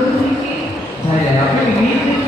ลุ้นนิดนิด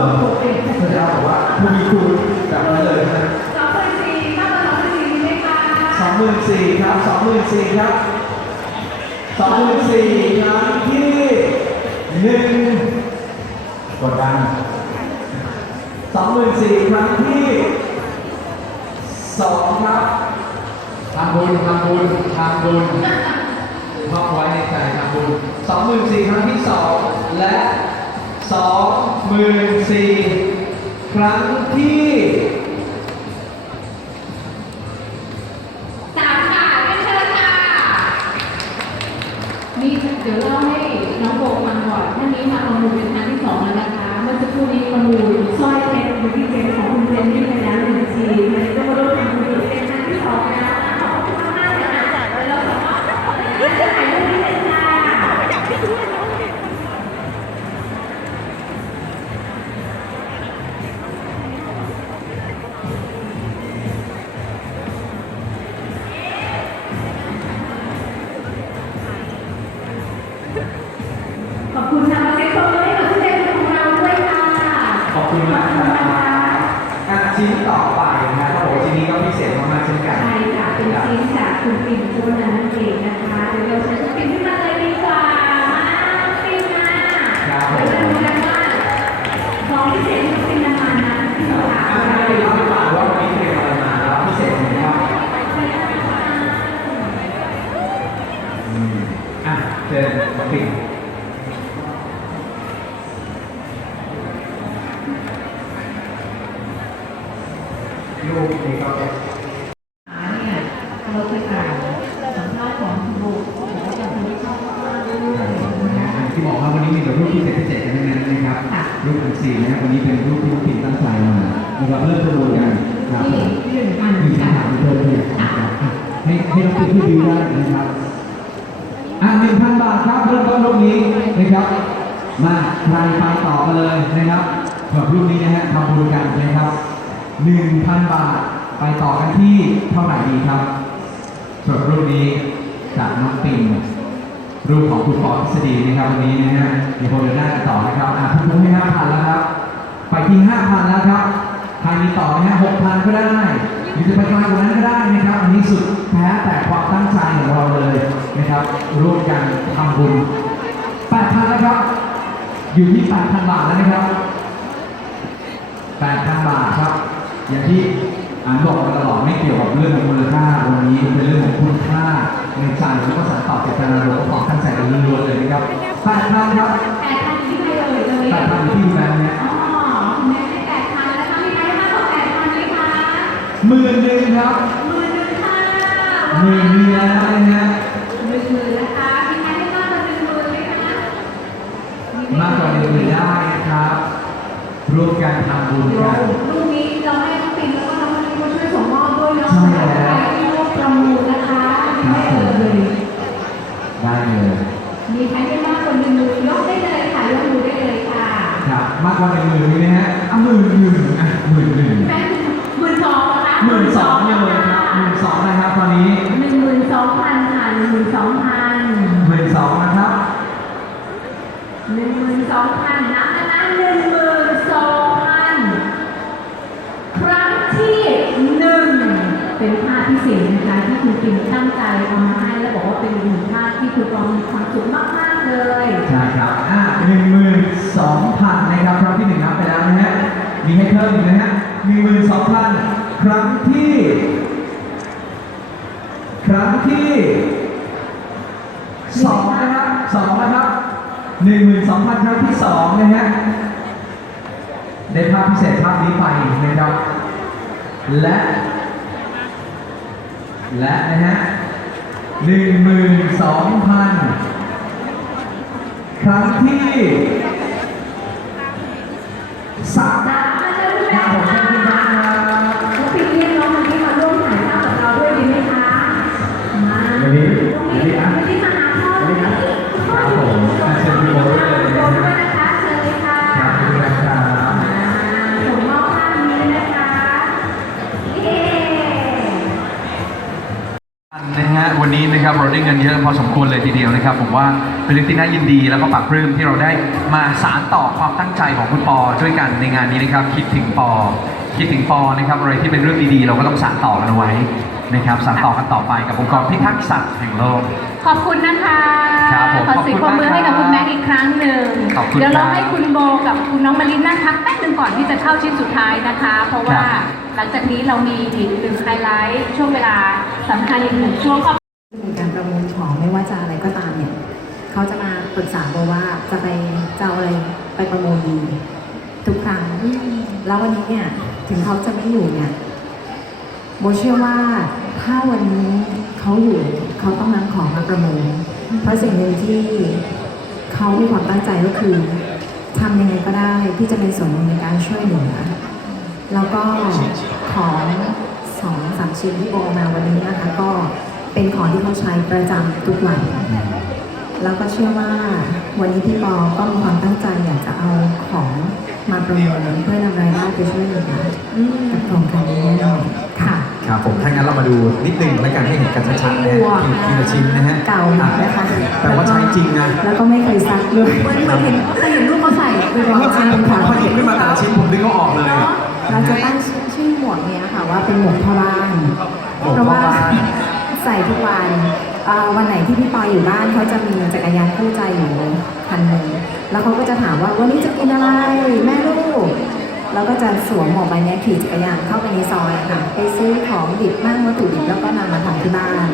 เออพระเจ้าบอกว่าคุณมีคุณแบบนั้นเลยนะสองหมื่นสี่มากกว่าสองหมื่นสี่มีไหมคะสองหมื่นสี่ครับสองหมื่นสี่ครับสองหมื่นสี่ครั้งที่หนึ่งกดดันสองหมื่นสี่ครั้งที่สองครับทำบุญทำบุญทำบุญท่องไว้ในใจทำบุญสองหมื่นสี่ครั้งที่สองและ สองหมื่นสี่ครั้งที่สามค่ะเรียนเชิญค่ะนี่เดี๋ยวเล่าให้น้องโบฟังก่อนท่านนี้มาประมูลเป็นครั้งที่สองแล้วนะคะ เมื่อสักครู่นี้ประมูลสร้อยเพชรอยู่ที่เจนของคุณเจนนี่ไปแล้วหนึ่งทีเลยก็มาร่วมทำบุญเป็นครั้งที่สองแล้วขอบคุณมากๆเลยนะแล้วสามารถถ่ายรูปนี้เลยค่ะ happy before that. ให้ให้น้องปิ๊กที่ดูได้นะครับอะหนึ่งพันบาทครับเริ่มต้นรูปนี้นะครับ มาใครไปต่อกันเลยนะครับสำหรับรูปนี้นะฮะทำบุญกันนะครับหนึ่งพันบาทไปต่อกันที่เท่าไหร่ดีครับสำหรับรูปนี้จากน้องปิงรูปของคุณปอทฤษฎีนะครับวันนี้นะฮะเดี๋ยวผมเดินหน้ากันต่อนะครับอะทุกคนให้ห้าพันแล้วครับไปที่ห้าพันแล้วครับใครมีต่อนะฮะหกพันก็ได้หรือจะไปไกลกว่านั้นก็ได้นะครับ อันนี้สุด แพ้แต่ความตั้งใจของเราเลยนะครับร่วมกันทำบุญ8,000นะครับ อยู่ที่8,000บาทแล้วนะครับ8,000บาทครับ อย่างที่อ่านบอกมาตลอดไม่เกี่ยวกับเรื่องของมูลค่าวันนี้เป็นเรื่องของคุณค่าในใจแล้วก็สานต่อเจตนารมณ์ของท่านใจเราล้วนๆเลยนะครับ8,000ครับ8,000ลยู่ที่แบงค์เนี่ยหมื่นหนึ่งครับ มื่นหนึ่งแล้วนะฮะหนึ่งหมื่นนะคะมีใครให้มากกว่าหนึ่งหมื่นไหมคะมากกว่าหนึ่งหมื่นได้นะครับร่วมกันทำบุญเดี๋ยวกันลูกนี้เราให้น้องปิ่นแล้วก็น้องมะลิมาช่วยส่งมอบด้วยเนาะใช่แล้วไปที่ร่วมประมูลนะคะไม่เอ่ยได้เลยมีใครได้มากกว่าหนึ่งหมื่นยกได้เลยค่ะยกมือได้เลยค่ะครับมากกว่าหนึ่งหมื่นมีไหมฮะอะหมื่นหนึ่งอะหมื่นหนึ่งแม่หมื่นสองเหรอคะ หมื่นสองเลยครับหมื่นสองนะครับตอนนี้หนึ่งหมื่นสองพันค่ะ หนึ่งหมื่นสองพันหมื่นสองนะครับหนึ่งหมื่นสองพันนับนะคะหนึ่งหมื่นสองพันครั้งที่หนึ่งเป็นภาพพิเศษนะคะที่คุณกินตั้งใจเอามาให้แล้วบอกว่าเป็นหนึ่งภาพที่คุณกองมีความสุขมากๆเลยใช่ครับอ่าหนึ่งหมื่นสองพันนะครับครั้งที่หนึ่งนับไปแล้วนะฮะมีให้เพิ่มอีกนะฮะหนึ่งหมื่นสองพันครั้งที่ ครั้งที่ สองนะครับสองนะครับหนึ่งหมื่นสองพันครั้งที่สองนะฮะได้ภาพพิเศษภาพนี้ไปนะครับ และ และนะฮะหนึ่งหมื่นสองพันครั้งที่สาม ฮะวันนี้นะครับเราได้เงินเยอะพอสมควรเลยทีเดียวนะครับผมว่าเป็นเรื่องที่น่ายินดีแล้วก็ปลากปลื้มที่เราได้มาสารต่อความตั้งใจของคุณปอด้วยกันในงานนี้นะครับคิดถึงปอคิดถึงปอนะครับอะไรที่เป็นเรื่องดีๆ เราก็ต้องสานต่อกันเอาไว้ นะครับสานต่อกันต่อไปกับองค์กรพิทักษ์สัตว์แห่งโลก ขอบคุณนะคะครับผมขอเสียงปรบมือให้กับคุณแม็กซ์อีกครั้งหนึ่งขอบคุณเดี๋ยวเราครับให้คุณโบกับคุณน้องมารินนั่งพักแป๊บหนึ่งก่อนที่จะเข้าชิ้นสุดท้ายนะคะ เพราะว่าครับ หลังจากนี้เรามีอีกหนึ่งไฮไลท์ช่วงเวลาสำคัญอีกหนึ่งช่วงครอบ มีการประมูลของไม่ว่าจะอะไรก็ตามเนี่ยเขาจะมาปรึกษาโบว่าจะไปจะเอาอะไรไปประมูลดี ทุกครั้ง แล้ววันนี้เนี่ยถึงเขาจะไม่อยู่เนี่ย โบเชื่อว่าถ้าวันนี้เขาอยู่เขาต้องนำของมาประมูลเพราะสิ่งหนึ่งที่เขามีความตั้งใจก็คือทำยังไงก็ได้ที่จะเป็นส่วนหนึ่งในการช่วยเหลือแล้วก็ของสองสามชิ้นที่โบเอมาวันนี้นะคะก็เป็นของที่เขาใช้ประจำทุกวันแล้วก็เชื่อว่าวันนี้พี่ปอก็มีความตั้งใจอยากจะเอาของมาประมูลเพื่อนำรายได้ไปช่วยเหลือกับโครงการนี้แน่นอนค่ะ ครับผมถ้างั้นเรามาดูนิดหนึ่งแล้วกันให้เห็นกันชัดๆนะฮะหมวกทีละชิ้นนะฮะเก่าหน่อยนะคะแต่ว่าใช้จริงนะแล้วก็ไม่เคยซักด้วยเหมือนเหมือนเห็นเคยเห็นรูปเขาใส่เป็นของจริงค่ะพอหยิบขึ้นมาแต่ละชิ้นผมดึงเขาออกเลยเราจะตั้งชื่อหมวกเนี้ยค่ะว่าเป็นหมวกพ่อบ้านหมวกเพราะพ่อว่าบ้านใส่ทุกวันเอ่อวันไหนที่พี่ปอยอยู่บ้านเขาจะมีจักรยานคู่ใจอยู่คันหนึ่งแล้วเขาก็จะถามว่าวันนี้จะกินอะไรแม่ลูก แล้วก็จะสวมหมวกใบเนี้ยขี่จักรยานเข้าไปในซอยค่ะ ไปซื้อของดิบมั่งวัตถุดิบแล้วก็นำมาทำที่บ้าน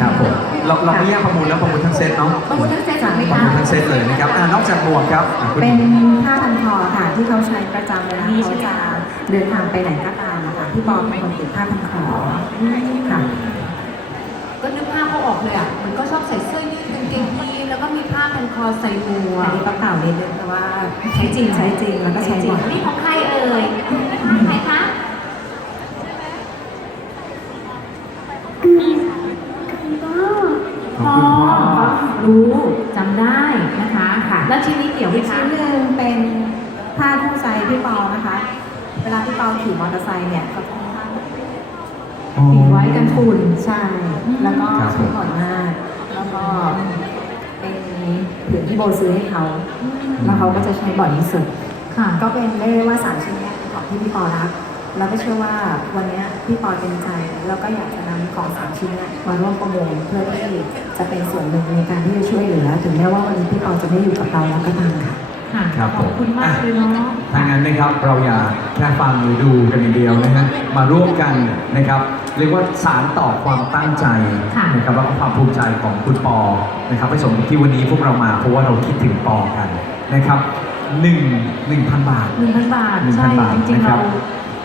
ครับผมเราเราไม่แยกประมูลแล้วประมูลทั้งเซตเนาะประมูลทั้งเซตถูกไหมประคะมูลทั้งเซตเลยนะครับอ่านอกจากหมวกครับอะคุณเป็นผ้าพันคอค่ะที่เขาใช้ประจำเวลาเขาจะเดินทางไปไหนก็ตามนะคะพี่ปอเป็นคนติดผ้าพันคอค่ะ ก็นึกภาพเขาออกเลยอะเหมันก็ชอบใส่เสื้อยืดกางเกงยีนแล้วก็มีผ้า พันคอใส่หมวอันกนี้ก็เก่านิดนึงเพราะว่าใช้จริงใช้จริงแล้วก็ใช้บ่อยนี่ของใครเอ่ยไหนคะขอบคุณพ่อรู้จำได้นะคะค่ะ แล้วชิ้นนี้เกี่ยวไหมอีกคะชิ้นหนึ่งเป็นผ้าคู่ใจพี่ปอนะคะ เวลาพี่ปอขี่มอเตอร์ไซค์เนี่ยเขาจะมีผ้าปิดไว้กันฝุ่นใช่ แล้วก็ครับผมใช้บ่อยมากแล้วก็เป็น ผืนที่โบซื้อให้เขาแล้วเขาก็จะใช้บ่อยที่สุด ค่ะ ก็เป็นเรียกได้ว่าสามชิ้นเนี้ของที่พี่ปอรัก แล้วก็เชื่อว่าวันเนี้ยพี่ปอเต็มใจ แล้วก็อยากจะนำของสามชิ้นเนี้มาร่วมประมูลเพื่อที่จะเป็นส่วนหนึ่งในการที่จะช่วยเหลือถึงแม้ว่าวันนี้พี่ปอจะไม่อยู่กับเราแล้วก็ตามค่ะค่ะครับขผอบมคุณมากเลยเนาะถ้างั้นนะครับเราอย่าแค่ฟังหรือดูกันอย่างเดียวนะฮะมาร่วมกันนะครับ เรียกว่าสารต่อความตั้งใจค่ะนะครับแล้วก็ความภูมิใจของคุณปอนะครับไปสมกับที่วันนี้พวกเรามาเพราะว่าเราคิดถึงปอกันนะครับหนึ่งหนึ่งพันบาทหนึ่งพันบาท1,000ใช่บาทจริงๆนะครัเราบ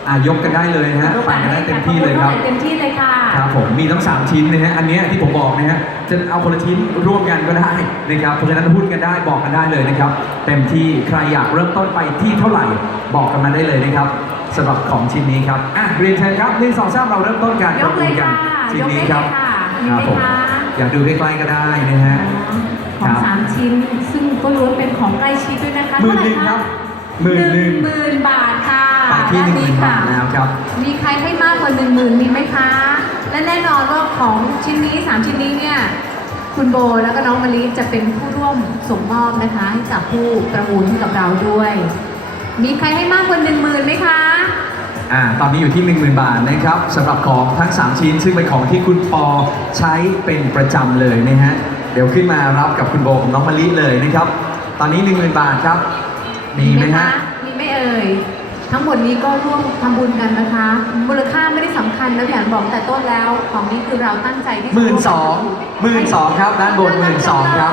อะยกกันได้เลยนะฮะปั่นกันได้เต็มที่เลยครับ เต็มที่เลยค่ะ ครับผมมีทั้ง 3 ชิ้นนะฮะอันเนี้ยที่ผมบอกนะฮะจะเอาคนละชิ้นร่วมกันก็ได้นะครับเพราะฉะนั้นหุ้นกันได้บอกกันได้เลยนะครับ เต็มที่ใครอยากเริ่มต้นไปที่เท่าไหร่บอกกันมาได้เลยนะครับสำหรับของชิ้นนี้ครับอะเรียนเชิญครับหนึ่งสองสามเราเริ่มต้นการยประกมูเลลยกันค่ะชิ้นยกนี้เลยครับค่ะคมีรับไหมผมคะอยากดูใกล้ๆก็ได้นะฮะขอครังบสามชิ้น ซึ่งก็ล้วนเป็นของใกล้ชิดด้วยนะคะหมื่นหนึ่งครับหมื่นหนึ่ง หมื่นบาทค่ะ ไปที่หนึ่งหมื่นด้บาทแล้วครับ มีใครให้มากกว่าหนึ่งหมื่นมีไหมคะ และแน่นอนว่าของชิ้นนี้สามชิ้นนี้เนี่ยคุณโบแล้วก็น้องมะลิจะเป็นผู้ร่วมส่งมอบนะคะให้กับผู้ประมูลให้กับเราด้วย มีใครให้มากกว่าหนึ่งหมื่นไหมคะอ่าตอนนี้อยู่ที่ 10,000 บาทนะครับสำหรับของทั้ง 3 ชิ้น ซึ่งเป็นของที่คุณปอใช้เป็นประจำเลยนะฮะเดี๋ยวขึ้นมารับกับคุณโบกับน้องมะลิเลยนะครับ ตอนนี้ 10,000 บาทครับ มีไหมฮะมีไหมเอ่ย ทั้งหมดนี้ก็ร่วมทำบุญกันนะคะ มูลค่าไม่ได้สำคัญนะพี่อันบอกแต่ต้นแล้ว ของนี้คือเราตั้งใจที่จะหมื่นสองหมื่นสองครับ ด้านบนหมื่นสองครับ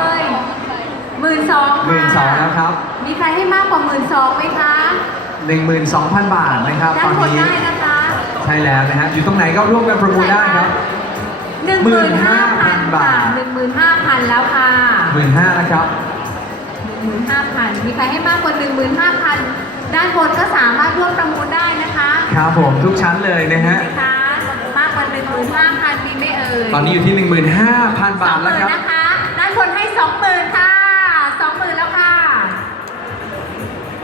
หมื่นสองหมื่นสองแล้วครับ มีใครให้มากกว่าหมื่นสองไหมคะ12,000บาทนะครับด้าตอนนบนนี้ได้นะคะ ใช่แล้วนะฮะอยู่ตรงไหนก็ร่วมกันประมูลได้ครับหนึ่งหมื่นห้าพัน15,000บาทหนึ่งหมื่นห้าพันแล้วค่ะ15,000นะครับหนึ่งหมื่นห้าพันมีใครให้มากกว่าหนึ่งหมื่นห้าพัน ด้านบนก็สามารถร่วมประมูลได้นะคะครับผมทุกชั้นเลยนะฮะมีไหมคะมากกว่าหนึ่งหมื่นห้าพันมีไหม่เอ่ยตอนนี้อยู่ที่ 15,000บาทแล้วครับสองหมื่นนะคะ ด้านบนให้สองหมื่นค่ะสองหมื่นแล้วค่ะ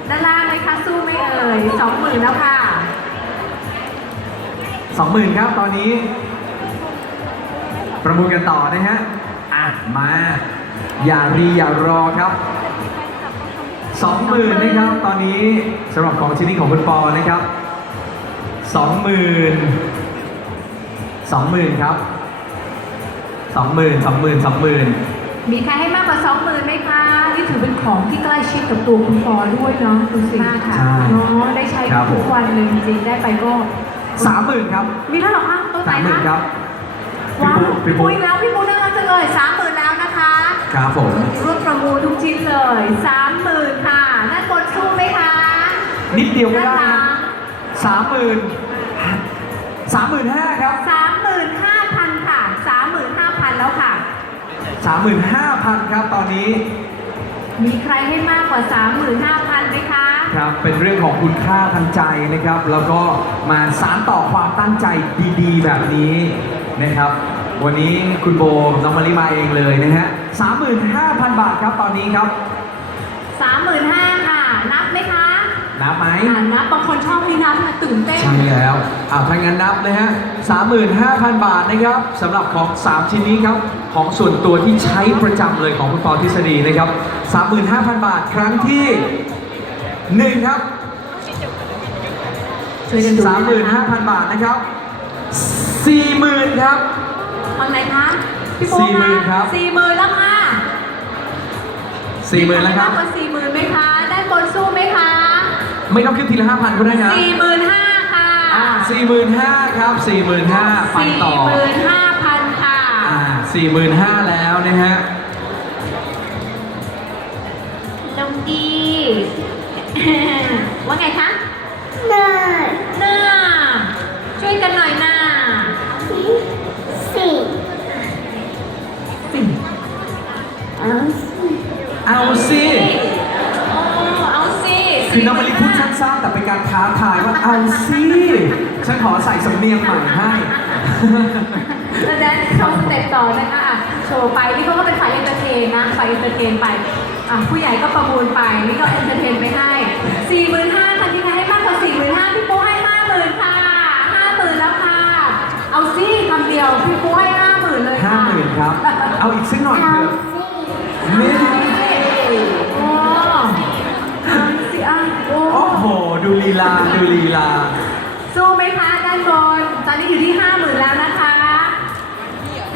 ด้านล่างไหมคะสู้ไหม่เอ่ยสองหมื่นแล้วค่ะ 20,000ครับตอนนี้ ประมูลกันต่อนะฮะ อะ มา อย่ารีอย่ารอครับ 20,000นะครับ ตอนนี้สำหรับของชิ้นนี้ของคุณปอนะครับ20,000 20,000ครับ20,000 20,000 20,000มีใครให้มากกว่าสองหมื่นไหมคะนี่ถือเป็นของที่ใกล้ชิดกับตัวคุณปอด้วยเนาะดูสิมากค่ะใช่เนาะได้ใช้ครับ ทุกวันเลยจริงๆได้ไปก็30,000ครับมีเท่าไหร่คะตัวไหน30,000คคะรับว้าวพี่พี่ปุ๊ปุ้ยแล้วพี่ปุ้ยน่ารักจังเลยสามหมื่นแล้วนะคะ ครับผมร่วมประมูลทุกชิ้นเลยสามหมื่นค่ะด้านบนสู้ไหมคะ นิ ดเดียวก็ได้ด้านหลันะงสามหมื่นสามหมื่นห้าครับสามหมื่นห้าพันค่ะสามหมื่นห้าพันแล้วค่ะสามหมื่นห้าพันครับตอนนี้ มีใครให้มากกว่าสามหมื่นห้าพันไหมคะ ครับเป็นเรื่องของคุณค่าทางใจนะครับ แล้วก็มาสารต่อความตั้งใจดีๆ แบบนี้นะครับ วันนี้คุณโบน้องมาริมาเองเลยนะฮะ35,000บาทครับตอนนี้ครับสามหมื่นห้าค่ะ นับไหมคะ นับไหมอ่านับบางคนชอบให้นับนะตื่นเต้น ใช่แล้วอ่าถ้างั้นนับเลยฮะ35,000 บาทนะครับสำหรับของ 3 ชิ้นนี้ครับ ของส่วนตัวที่ใช้ประจำเลยของคุณปอทฤษฎีนะครับ 35,000 บาทครั้งที่ 1 ครับ ช่วยกันดู35,000 บาทนะครับ 40,000 ครับฝั่งไหนคะ พี่ปูสี่หมื่นครับ สี่หมื่นแล้วค่ะ40,000แล้วครับมากกว่าสี่หมื่นไหมคะด้านบนสู้ไหมคะ ไม่ต้องขึ้นทีละ5,000ก็ได้นะสี่หมื่นห้าค่ะอ่า45,000ครับ45,000ไปสี่ต่อหมื่นห้าพันค่ะอ่า45,000แล้วนะฮะน้องดีว่าไงคะเน่าเน่าช่วยกันหน่อยนะสี่สี่เอาสิโอ้เอาสิคือน้องมะ การท้าทายว่าเอาสิฉันขอใส่สำเนียงใหม่ให้แล้วแดนโชว์สเต็ปต่อนะคะอะโชว์ไปนี่เขาก็เป็นฝ่ายเอนเตอร์เทนนะฝ่ายเอนเตอร์เทนไปอะผู้ใหญ่ก็ประมูลไปนี่ก็เอนเตอร์เทนไปให้สี่หมื่นห้าคันที่ใครให้มากกว่าสี่หมื่นห้าพี่ปูให้ห้าหมื่นค่ะห้าหมื่นแล้วค่ะ เอาสิคำเดียวพี่ปูให้ห้าหมื่นเลยค่ะ50,000ครับ เอาอีกสักหน่อยเถอะเอานี่ ดูลีลาดูลีลา สู้ไหมคะด้านบน ตอนนี้อยู่ที่ห้าหมื่นแล้วนะคะ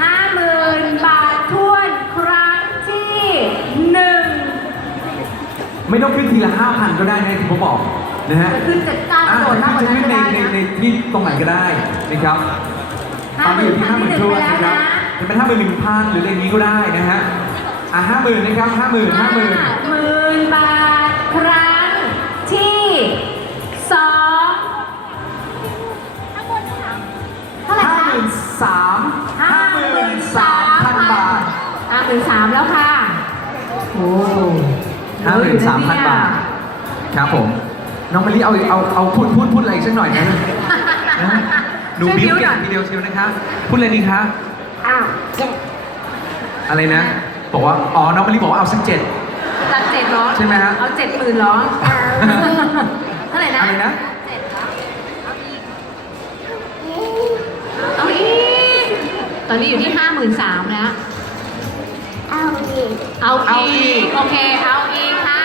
ห้าหมื่นบาททวนครั้งที่หนึ่งไม่ต้องขึ้นทีละ5,000ก็ได้นะที่ผมบอกนะฮะจะขึ้นจะก้าวกอะระโดดมากกว่าจะนั้นขึ้นก็ในได้ในนะในที่ตรงไหนก็ได้นะครับตอนนี้อยู่ที่50,000 50,000ทวนนะครับจะเป็น51,000หรืออะไรอย่างนี้ก็ได้นะฮะอะ50,000นะครับ50,000ห้า50,000หมื่นบาทครั้งที่สอง สามห้าหมื่นสามพันบาทห้าหมื่นสามแล้วค่ะ โอ้ห้าหมื่นสามพันบาท ครับผม น้องมะลิเอาเอาเอาพูดพูดพูดอะไรอีกสักหน่อยนะนะหนูบิ้วเก่งทีเดียวเชียวนะคะพูดอะไรดีคะอ้าวอะไรนะ บอกว่า อ๋อ น้องมะลิบอกว่าเอาสักเจ็ดตัดเจ็ดเหรอใช่ไหมฮะเอาเจ็ดหมื่นเหรอเท่าไหร่นะอะไรนะ เอาอีก ต อนนี้อยู่ที่ห้าหมื่นสามแล้วเอาอีกเอาเอาอีอีกกโอเค เอาอีกค่ะ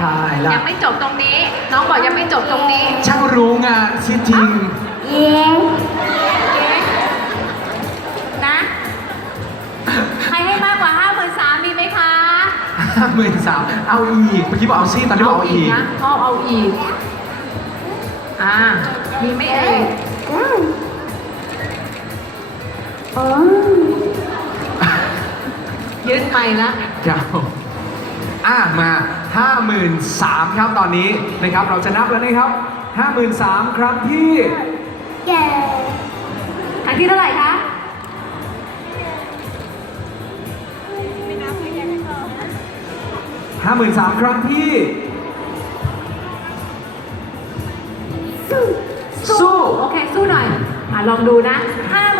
ตายละยังไม่จบตรงนี้ น้องบอกยังไม่จบตรงนี้ ช่างรู้งานที่จริง เย้นะ ใครให้มากกว่าห้าหมื่นสามมีไหมคะห้าหมื่นสามเอาอีกเมื่อกี้บอกเอาซี่ตอนนี้บอกเอาอีกนะชอบเอาอีก อ่า มีไหมเอ่ย เออยึดไปละ เจ้าอ่ามา 53,000ครับตอนนี้นะครับ เราจะนับแล้วนะครับ 53,000ครั้งที่แย่ครั้งที่เท่าไหร่คะห้าหมื่นสามครั้งที่ สู้ สู้ โอเค สู้หน่อยอะลองดูนะ5 0 0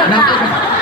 อะ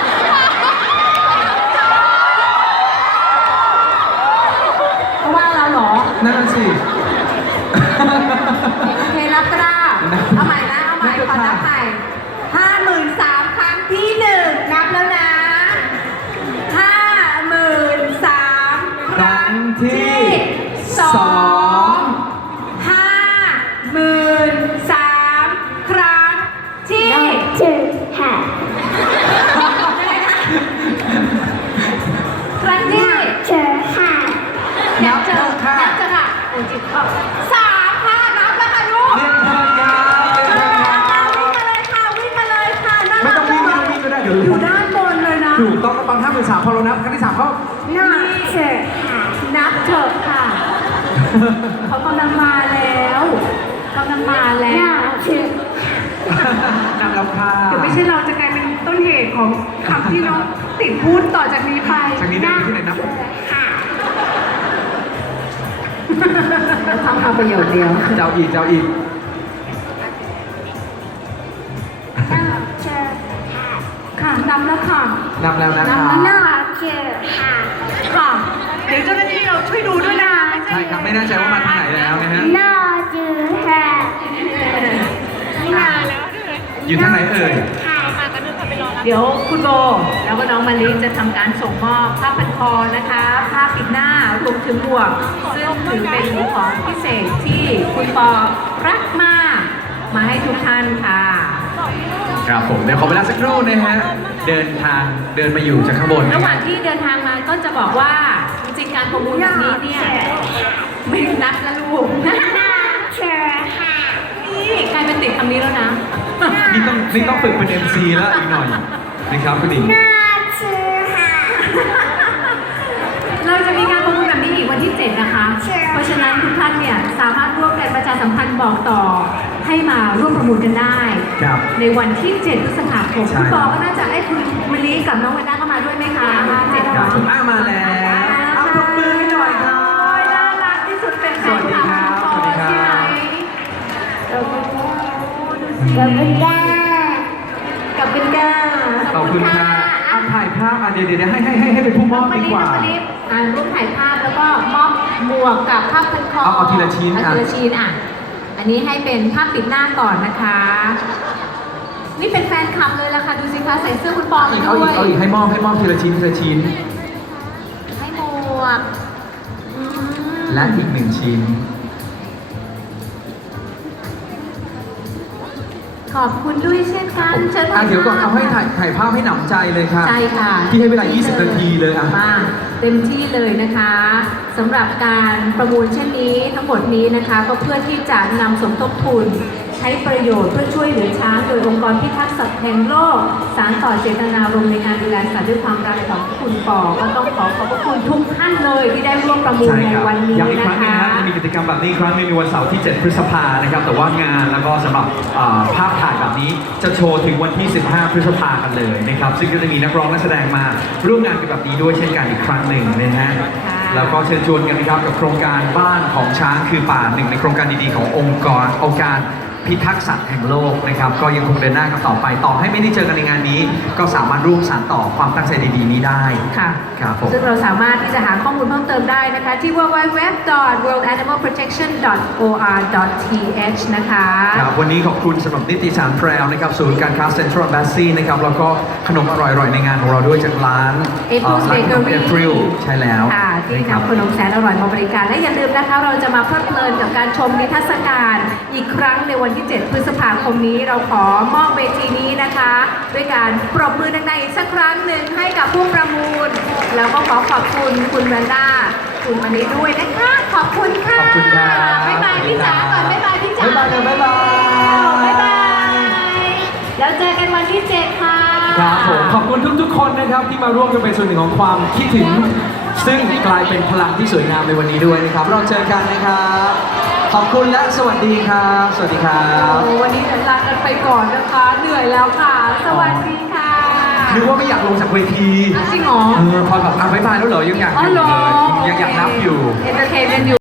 ต้องตอนห้าหมื่นสามพอเรานับครั้งที่สามเขาน้องชื่อค่ะนับเถอะค่ะเขากำลังมาแล้วกำลังมาแล้น้อวงชื่อนับแล้วค่ะเดี๋ยวไม่ใช่เราจะกลายเป็นต้นเหตุของคำที่น้องติดพูดต่อจากนี้ไปจากนี้เดินไปที่ไหนนับค่ะทำเอาประโยชน์เดียว เจ้าอีกเจ้าอีก แล้วค่ะนับแล้วนะคะน้องชื่อค่ะค่ะ เดี๋ยวเจ้าหน้าที่เราช่วยดูด้วยนะใช่ครับไม่แน่ใจว่ามาทางไหนแล้วนะฮะน้องชื่อค่ะน้องอยู่ทางไหนเอ่ย ค่ะเดี๋ยวคุณโบแล้วก็น้องมาลิจะทำการส่งมอบผ้าพันคอนะคะผ้าปิดหน้ารวมถึงหมวกซึ่งถือเป็นของพิเศษที่คุณปอรักมาก มาให้ทุกท่านค่ะ ครับผมเดี๋ยวขอเวลาสักครู่นะฮะเดินทางเดินมาอยู่จากข้างบนระนะหคว่ารังบที่เดินทางมาก็จะบอกว่าจริงๆการประมูลแบบนี้เนี่ยไม่นับนะลูกน้องชื่อค่ะนี่กลายเป็นติดคำนี้แล้วนะ นี่ต้องนี่ต้องฝึกเป็น MC แล้วอีกหน่อยนะครับคุณหญิงน้องชื่อค่ะ เราจะมีการประมูลแบบนี้อีกวันที่ 7 นะคะเพราะฉะนั้นทุกท่านเนี่ยสามารถร่วมกันประชาสัมพันธ์บอกต่อ ให้มาร่วมประมูลกันได้ ครับ ในวันที่ 7 พฤษภาคมใช่ คุณปอก็น่าจะให้คุณมะลิกับน้องวันด้าเข้ามาด้วยไหมคะเจ็ดครับเนาะผมอ้ามาแล้วเอาปรบมือให้หน่อยครับโอ้ยน่ารักที่สุดเป็นแฟนคลับสวัสดีครับณปอใช่ไหมขอบคุณค่ะกับเป็นก้าขอบคุณค่ะเอาถ่ายภาพอะเดี๋ยวเดี๋ยวให้ให้ให้ให้เป็นผู้มอบมาดีลิกว่ามาลิอ่านรูปถ่ายภาพแล้วก็มอบหมวกกับผ้าพันคอเอาเอาทีละชิ้นเอาอะทีละชิ้นอะ อันนี้ให้เป็นภาพปิดหน้าก่อนนะคะ นี่เป็นแฟนคลับเลยล่ะค่ะ ดูสิคะใส่เสื้อคุณปออีมากเอาด้อีวยกเอาอีกให้มอบให้มอบทีละชิ้นทีละชิ้น ให้หมวกและอีกหนึ่งชิ้น ขอบคุณด้วยเช่นกันเชิญอะเดี๋ยวก่อนเอาให้ถ่ายถ่ายภาพให้หนำใจเลยค่ะ ใช่ค่ะที่ให้เวลา 20 นาทีเลยอะ มาเต็มที่เลยนะคะสำหรับการประมูลเช่นนี้ทั้งหมดนี้นะคะ ก็เพื่อที่จะนำสมทบทุน ใช้ประโยชน์เพื่อช่วยเหลือช้าง โดยองค์กรพิทักษ์สัตว์แห่งโลก สารต่อเจตนารมณ์ในการดูแลสัตว์ด้วยความรักของคุณปอก็ต้องขอขอบพระคุณทุกท่านเลยที่ได้ร่วมประมูลใช่ในครับวันนี้ย้ำอีกคนะรั้งหนึงคะ นะจะมีกิจกรรมแบบนี้อีกครั้งหนึงในวันเสาร์ที่ 7 พฤษภานะครับ แต่ว่างานแล้วก็สำหรับอ่าภาพถ่ายแบบนี้จะโชว์ถึงวันที่ 15 พฤษภากันเลยนะครับ ซึ่งก็จะมีนักร้องนักแสดงมาร่วมงานกันแบบนี้ด้วยเช่นกันอีกครั้งหนึ่งนะฮะ ค่ะ แล้วก็เชิญชวนกันนะครับกับโครงการบ้านของช้างคือป่าหนึ่งในโครงการดีๆขององค์กรองค์การ พิทักษ์สัตว์แห่งโลกนะครับ ก็ยังคงเดินหน้ากันต่อไปต่อให้ไม่ได้เจอกันในงานนี้ ก็สามารถร่วมสานต่อความตั้งใจดีๆนี้ได้ค่ะ ครับผม ซึ่งเราสามารถที่จะหาข้อมูลเพิ่มเติมได้นะคะ ที่ www.worldanimalprotection.or.th นะคะ ครับวันนี้ขอบคุณสำหรับนิติสารแพรวนะครับศูนย์การค้าเซ็นทรัลแบสซี่นะครับแล้วก็ขนมอร่อยๆในงานของเราด้วยจากร้าน April's ร้านขนม Bakery April ใช่แล้วค่ะที่นะครับ นำขนมแสนอร่อยมาบริการและอย่าลืมนะคะ เราจะมาเพลิดเพลินกับการชมนิทรรศการอีกครั้งในวันที่ 7 พฤษภาคมนี้เราขอมอบเวทีนี้นะคะ ด้วยการปรบมือดังๆอีกสักครั้งหนึ่งให้กับผู้ประมูล แล้วก็ขอขอบคุณคุณแวนด้าคุณวันนี้ด้วยนะคะ ขอบคุณค่ะขอบคุณครับ บ๊ายบายพี่จ๋าก่อนบ๊ายบายพี่จ๋าบ๊ายบายเลยบ๊ายบายบ๊ายบาย แล้วเจอกันวันที่ 7 ค่ะ ครับผมขอบคุณทุกๆ คนนะครับที่มาร่วมกันเป็นส่วนหนึ่งของความคิดถึง ซึ่งกลายเป็นพลังที่สวยงามในวันนี้ด้วยนะครับ เราเจอกันนะครับ ขอบคุณและสวัสดีครับ สวัสดีครับ โอ้วันนี้เดี๋ยวลากันไปก่อนนะคะ เหนื่อยแล้วค่ะ สวัสดีค่ะ นึกว่าไม่อยากลงจากเวทีอ้าวจริงเหรอเออพอแบบอะบ๊ายบายแล้วเหรอยังอยากอ๋ออยู่เหรอเลยยังอยากนับอยู่ เอนเตอร์เทนกันอยู่